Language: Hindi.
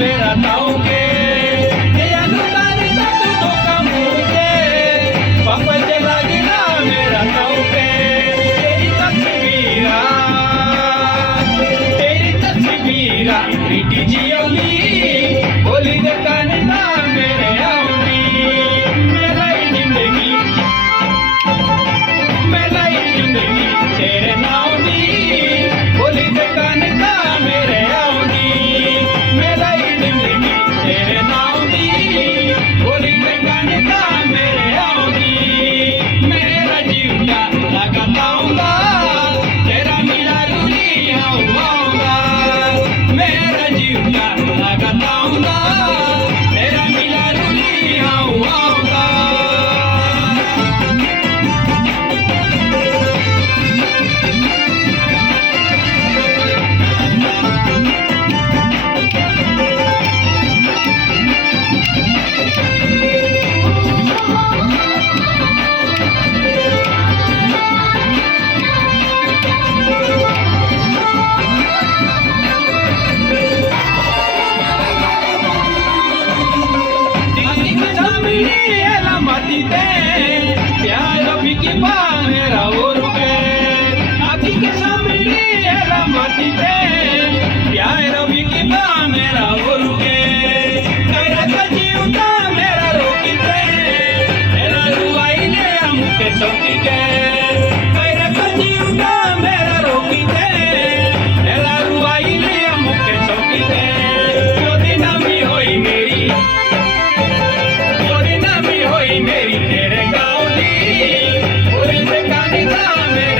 मेरा ताऊ के पापा चला गिला मेरा ताऊ के तेरी तस्वीरा प्रीति जियोली बोली दे कानना मेरे आउली मेरा ही जिंदगी तेरे नाम दी बोली दे कानना मेरे आउली मेरा ही जिंदगी तेरे नाम दी बोली दे कानना मेरे आउली मेरा जीवता लगाताऊंगा तेरा मिला रूली आऊंगा मेरा जीवता लगाताऊंगा तेरा मिला रूली आऊंगा प्यार भी की पा मेरा और के आखी के सामने एला माटी ते प्यार भी की पा मेरा और के तेरा जीवता मेरा रोकी ते एला रुआई ले हमके चौकी के तेरा जीवता मेरा रोकी ते एला रुआई ले हमके चौकी के जो दिन भी होई मेरी मेरी तेरे गाँव दी बोली दे कानिता मेरे